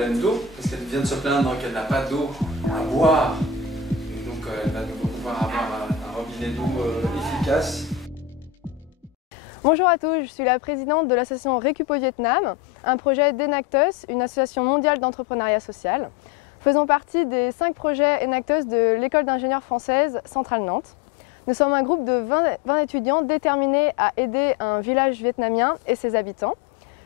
problème d'eau, parce qu'elle vient de se plaindre qu'elle n'a pas d'eau à boire. Et donc elle va pouvoir avoir un robinet d'eau efficace. Bonjour à tous, je suis la présidente de l'association Récup au Vietnam, un projet d'Enactus, une association mondiale d'entrepreneuriat social. Faisons partie des 5 projets Enactus de l'école d'ingénieurs française Centrale Nantes. Nous sommes un groupe de 20 étudiants déterminés à aider un village vietnamien et ses habitants.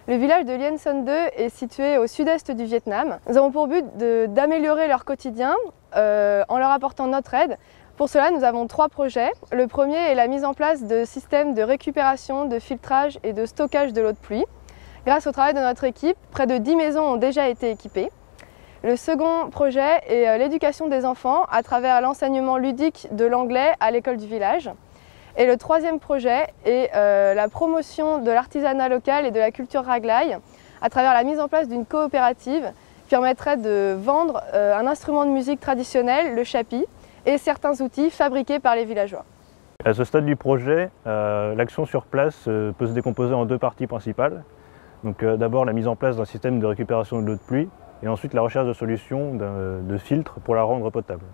Le village de Lien Son 2 est situé au sud-est du Vietnam. Nous avons pour but d'améliorer leur quotidien en leur apportant notre aide. Pour cela, nous avons 3 projets. Le premier est la mise en place de systèmes de récupération, de filtrage et de stockage de l'eau de pluie. Grâce au travail de notre équipe, près de 10 maisons ont déjà été équipées. Le second projet est l'éducation des enfants à travers l'enseignement ludique de l'anglais à l'école du village. Et le troisième projet est la promotion de l'artisanat local et de la culture raglaï à travers la mise en place d'une coopérative qui permettrait de vendre un instrument de musique traditionnel, le chapi, et certains outils fabriqués par les villageois. À ce stade du projet, l'action sur place peut se décomposer en 2 parties principales. D'abord la mise en place d'un système de récupération de l'eau de pluie et ensuite la recherche de solutions de filtres pour la rendre potable.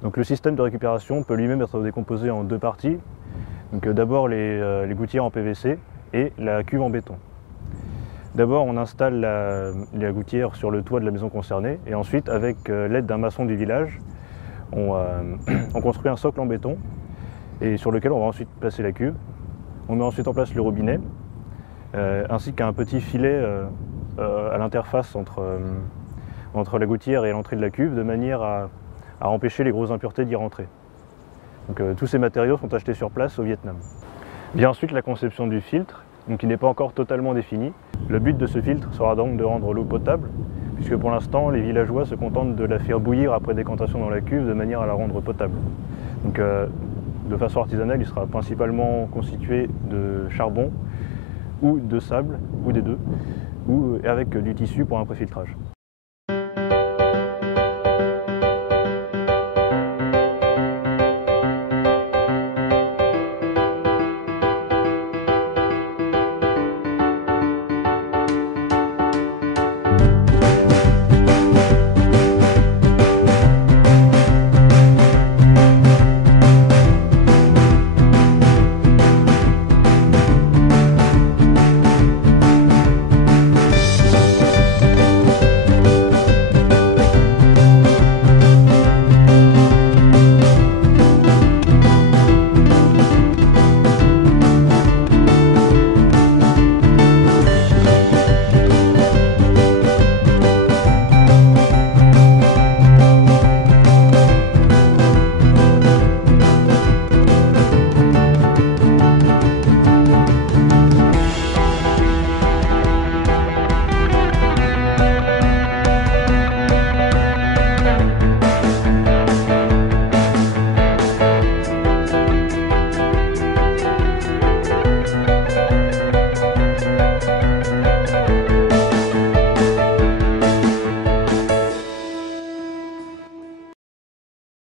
Le système de récupération peut lui-même être décomposé en 2 parties. D'abord les gouttières en PVC et la cuve en béton. D'abord on installe la gouttière sur le toit de la maison concernée et ensuite avec l'aide d'un maçon du village, on construit un socle en béton et sur lequel on va ensuite placer la cuve. On met ensuite en place le robinet ainsi qu'un petit filet à l'interface entre la gouttière et l'entrée de la cuve de manière à empêcher les grosses impuretés d'y rentrer. Tous ces matériaux sont achetés sur place au Vietnam. Vient ensuite la conception du filtre, qui n'est pas encore totalement défini. Le but de ce filtre sera donc de rendre l'eau potable, puisque pour l'instant les villageois se contentent de la faire bouillir après décantation dans la cuve de manière à la rendre potable. De façon artisanale, il sera principalement constitué de charbon ou de sable, ou des deux, ou avec du tissu pour un préfiltrage.